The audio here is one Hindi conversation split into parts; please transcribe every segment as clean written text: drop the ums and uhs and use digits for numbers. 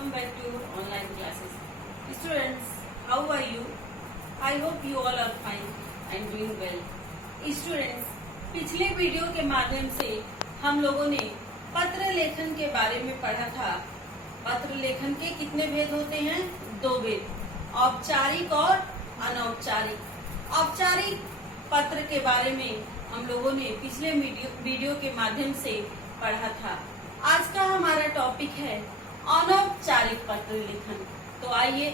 welcome back to your online classes. Students, how are you? I hope you all are fine and doing well. Students, पिछले वीडियो के माध्यम से हम लोगों ने पत्र लेखन के बारे में पढ़ा था। पत्र लेखन के कितने भेद होते हैं? 2 भेद, औपचारिक और अनौपचारिक। औपचारिक पत्र के बारे में हम लोगों ने पिछले वीडियो के माध्यम से पढ़ा था। आज का हमारा टॉपिक है अनौपचारिक पत्र लेखन। तो आइए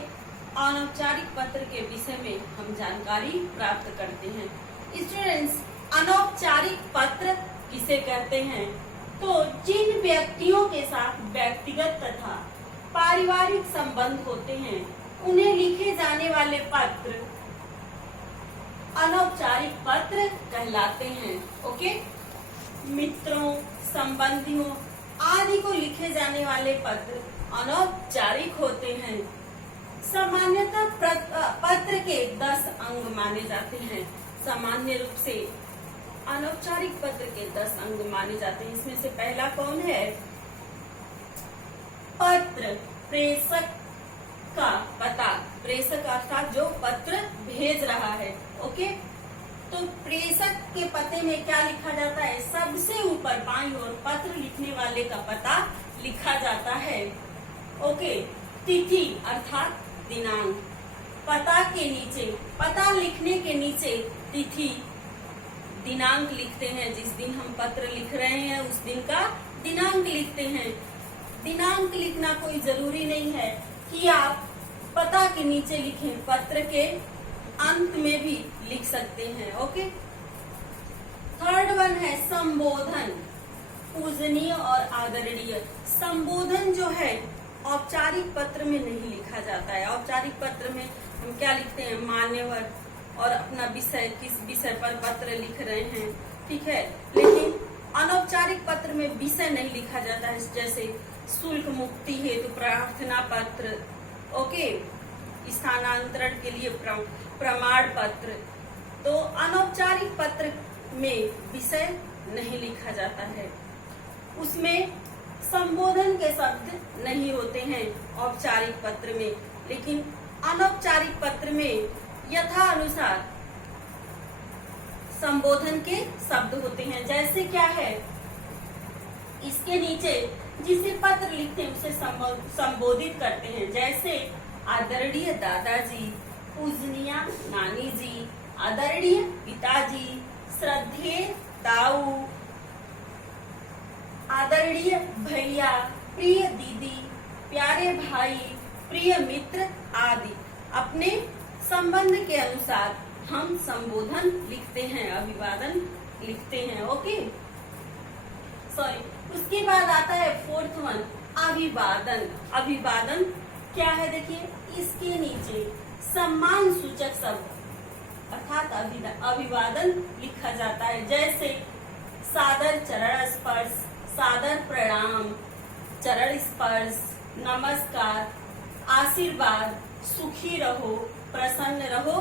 अनौपचारिक पत्र के विषय में हम जानकारी प्राप्त करते हैं। स्टूडेंट्स, अनौपचारिक पत्र किसे कहते हैं? तो जिन व्यक्तियों के साथ व्यक्तिगत तथा पारिवारिक संबंध होते हैं उन्हें लिखे जाने वाले पत्र अनौपचारिक पत्र कहलाते हैं। ओके, मित्रों, संबंधियों आदि को लिखे जाने वाले पत्र अनौपचारिक होते हैं। सामान्यतः पत्र के 10 अंग माने जाते हैं। सामान्य रूप से अनौपचारिक पत्र के 10 अंग माने जाते हैं। इसमें से पहला कौन है? पत्र प्रेषक का पता। प्रेषक अर्थात जो पत्र भेज रहा है। ओके, तो प्रेषक के पते में क्या लिखा जाता है? सबसे ऊपर बाईं ओर पत्र लिखने वाले का पता लिखा जाता है। ओके, तिथि अर्थात दिनांक। पता के नीचे, पता लिखने के नीचे तिथि दिनांक लिखते हैं। जिस दिन हम पत्र लिख रहे हैं उस दिन का दिनांक लिखते हैं। दिनांक लिखना कोई जरूरी नहीं है कि आप पता के नीचे लिखें, पत्र के अंत में भी लिख सकते हैं। ओके, थर्ड वन है संबोधन। पूजनीय और आदरणीय। संबोधन जो है औपचारिक पत्र में नहीं लिखा जाता है। औपचारिक पत्र में हम क्या लिखते हैं? मान्यवर और अपना विषय, किस विषय पर पत्र लिख रहे हैं, ठीक है। लेकिन अनौपचारिक पत्र में विषय नहीं लिखा जाता है। जैसे शुल्क मुक्ति हेतु प्रार्थना पत्र, ओके, स्थानांतरण के लिए प्रमाण पत्र। तो अनौपचारिक पत्र में विषय नहीं लिखा जाता है। उसमें संबोधन के शब्द नहीं होते हैं औपचारिक पत्र में, लेकिन अनौपचारिक पत्र में यथानुसार संबोधन के शब्द होते हैं। जैसे क्या है? इसके नीचे जिसे पत्र लिखते हैं उसे संबोधित करते हैं। जैसे आदरणीय दादाजी, पूजनीय नानी जी, आदरणीय पिताजी, श्रद्धेय ताऊ, आदरणीय भैया, प्रिय दीदी, प्यारे भाई, प्रिय मित्र आदि। अपने संबंध के अनुसार हम संबोधन लिखते हैं, अभिवादन लिखते हैं। Okay, sorry. उसके बाद आता है फोर्थ वन, अभिवादन। अभिवादन क्या है? देखिए, इसके नीचे सम्मान सूचक शब्द अर्थात अभिवादन लिखा जाता है। जैसे सादर चरण स्पर्श, सादर प्रणाम, चरण स्पर्श, नमस्कार, आशीर्वाद, सुखी रहो, प्रसन्न रहो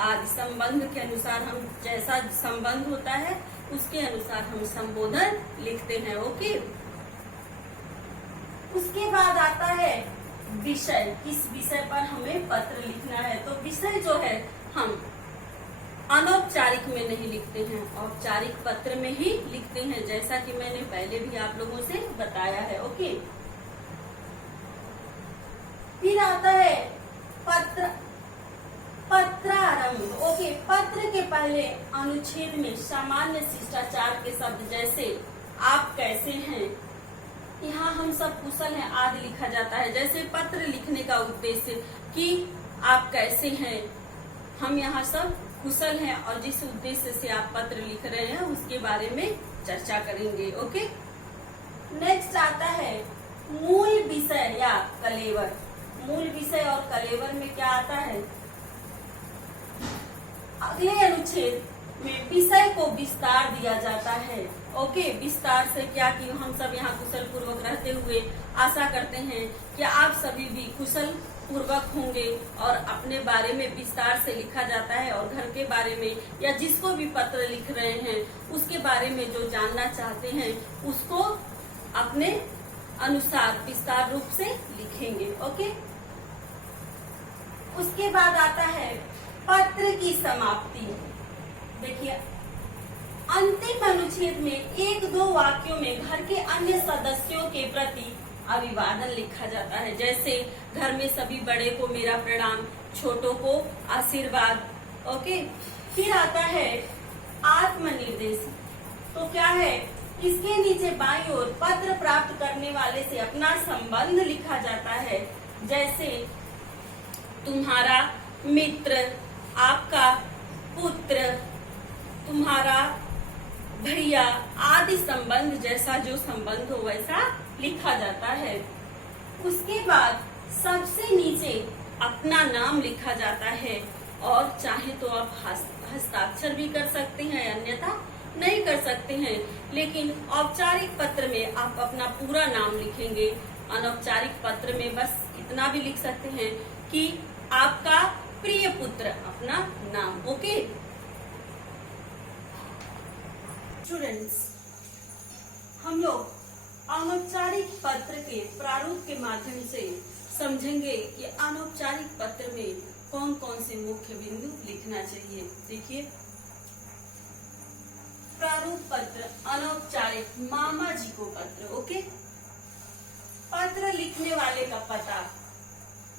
आदि। संबंध के अनुसार हम, जैसा संबंध होता है उसके अनुसार हम संबोधन लिखते हैं। ओके, उसके बाद आता है विषय। किस विषय पर हमें पत्र लिखना है? तो विषय जो है हम अनौपचारिक में नहीं लिखते हैं, औपचारिक पत्र में ही लिखते हैं, जैसा कि मैंने पहले भी आप लोगों से बताया है। ओके, फिर आता है पत्रारंभ। ओके, पत्र के पहले अनुच्छेद में सामान्य शिष्टाचार के शब्द जैसे आप कैसे हैं, यहाँ हम सब कुशल हैं आदि लिखा जाता है। जैसे पत्र लिखने का उद्देश्य कि आप कैसे हैं, हम यहाँ सब कुशल हैं और जिस उद्देश्य से आप पत्र लिख रहे हैं उसके बारे में चर्चा करेंगे। ओके, नेक्स्ट आता है मूल विषय या कलेवर। मूल विषय और कलेवर में क्या आता है? अगले अनुच्छेद में विषय को विस्तार दिया जाता है। ओके, विस्तार से क्या कि हम सब यहाँ कुशल पूर्वक रहते हुए आशा करते हैं कि आप सभी भी कुशल पूर्वक होंगे और अपने बारे में विस्तार से लिखा जाता है और घर के बारे में या जिसको भी पत्र लिख रहे हैं उसके बारे में जो जानना चाहते हैं उसको अपने अनुसार विस्तार रूप से लिखें। लिखेंगे। ओके, उसके बाद आता है पत्र की समाप्ति। देखिए, अंतिम अनुच्छेद में 1-2 वाक्यों में घर के अन्य सदस्यों के प्रति अभिवादन लिखा जाता है। जैसे घर में सभी बड़े को मेरा प्रणाम, छोटों को आशीर्वाद। ओके, फिर आता है आत्मनिर्देश। तो क्या है, इसके नीचे बाईं ओर पत्र प्राप्त करने वाले से अपना संबंध लिखा जाता है। जैसे तुम्हारा मित्र, आपका पुत्र, तुम्हारा भैया आदि संबंध, जैसा जो संबंध हो वैसा लिखा जाता है। उसके बाद सबसे नीचे अपना नाम लिखा जाता है, और चाहे तो आप हस्ताक्षर भी कर सकते हैं, अन्यथा नहीं कर सकते हैं। लेकिन औपचारिक पत्र में आप अपना पूरा नाम लिखेंगे। अनौपचारिक पत्र में बस इतना भी लिख सकते हैं कि आपका प्रिय पुत्र, अपना नाम। ओके स्टूडेंट्स, हम लोग अनौपचारिक पत्र के प्रारूप के माध्यम से समझेंगे कि अनौपचारिक पत्र में कौन कौन से मुख्य बिंदु लिखना चाहिए। देखिए, प्रारूप पत्र अनौपचारिक, मामा जी को पत्र। ओके, पत्र लिखने वाले का पता,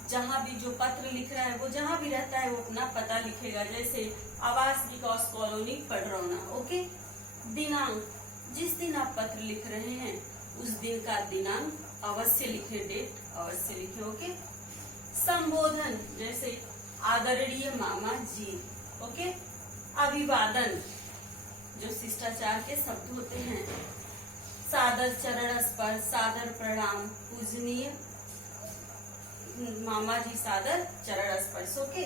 जहां भी जो पत्र लिख रहा है वो जहां भी रहता है वो अपना पता लिखेगा। जैसे आवास विकास कॉलोनी पडरौना। ओके, दिनांक, जिस दिन आप पत्र लिख रहे हैं उस दिन का दिनांक अवश्य लिखे, डेट अवश्य लिखे। ओके, संबोधन, जैसे आदरणीय मामा जी। ओके, अभिवादन, जो शिष्टाचार के शब्द होते हैं। सादर चरण स्पर्श, सादर प्रणाम, पूजनीय मामा जी, सादर चरण स्पर्श। ओके,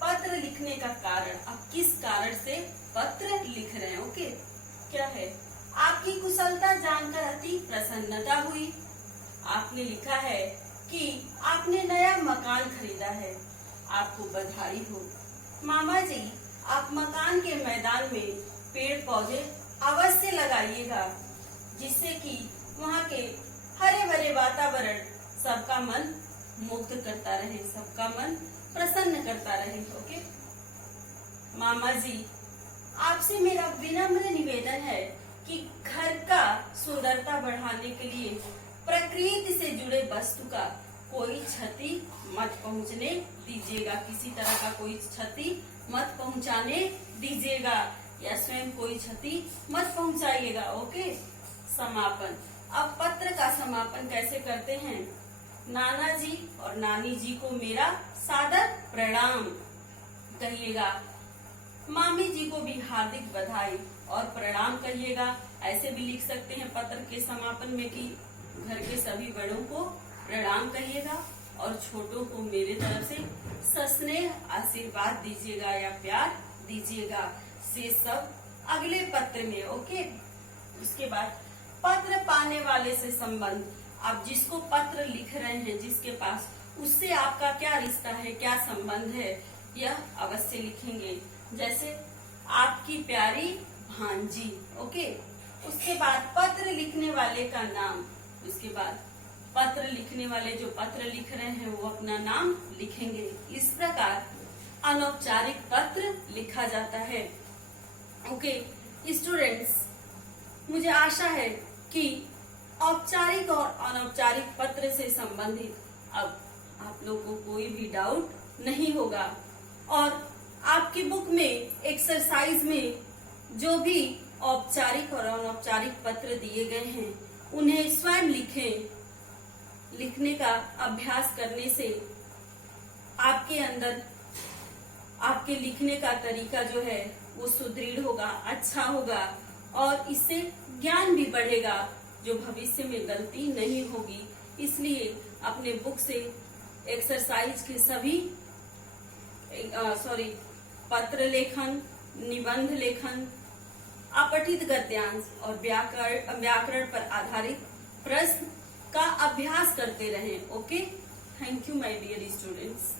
पत्र लिखने का कारण, अब किस कारण से पत्र लिख रहे हैं। ओके, क्या है, आपकी कुशलता जानकर अति प्रसन्नता हुई। आपने लिखा है कि आपने नया मकान खरीदा है, आपको बधाई हो। मामा जी, आप मकान के मैदान में पेड़ पौधे अवश्य लगाइएगा, जिससे कि वहाँ के हरे भरे वातावरण सबका मन मुग्ध करता रहे, सबका मन प्रसन्न करता रहे। ओके, मामा जी, आपसे मेरा विनम्र निवेदन है कि घर का सुंदरता बढ़ाने के लिए प्रकृति से जुड़े वस्तु का कोई क्षति मत पहुंचने दीजिएगा। किसी तरह का कोई क्षति मत पहुंचाने दीजिएगा, या स्वयं कोई क्षति मत पहुंचाइएगा। ओके, समापन। अब पत्र का समापन कैसे करते हैं। नाना जी और नानी जी को मेरा सादर प्रणाम कहिएगा। मामी जी को भी हार्दिक बधाई और प्रणाम कहिएगा। ऐसे भी लिख सकते हैं पत्र के समापन में कि घर के सभी बड़ों को प्रणाम कहिएगा और छोटों को मेरे तरफ से सस्नेह आशीर्वाद दीजिएगा या प्यार दीजिएगा। से सब अगले पत्र में। ओके, उसके बाद पत्र पाने वाले से संबंध। आप जिसको पत्र लिख रहे हैं, जिसके पास, उससे आपका क्या रिश्ता है, क्या संबंध है, यह अवश्य लिखेंगे। जैसे आपकी प्यारी भांजी। ओके, उसके बाद पत्र लिखने वाले का नाम। उसके बाद पत्र लिखने वाले जो पत्र लिख रहे हैं वो अपना नाम लिखेंगे। इस प्रकार अनौपचारिक पत्र लिखा जाता है। ओके स्टूडेंट्स, मुझे आशा है कि औपचारिक और अनौपचारिक पत्र से संबंधित अब आप लोगों को कोई भी डाउट नहीं होगा। और आपकी बुक में एक्सरसाइज में जो भी औपचारिक और अनौपचारिक पत्र दिए गए हैं उन्हें स्वयं लिखें। लिखने का अभ्यास करने से आपके अंदर आपके लिखने का तरीका जो है वो सुदृढ़ होगा, अच्छा होगा और इससे ज्ञान भी बढ़ेगा, जो भविष्य में गलती नहीं होगी। इसलिए अपने बुक से एक्सरसाइज के सभी पत्र लेखन, निबंध लेखन, अपठित गद्यांश और व्याकरण पर आधारित प्रश्न का अभ्यास करते रहें। Okay, thank you my dear students.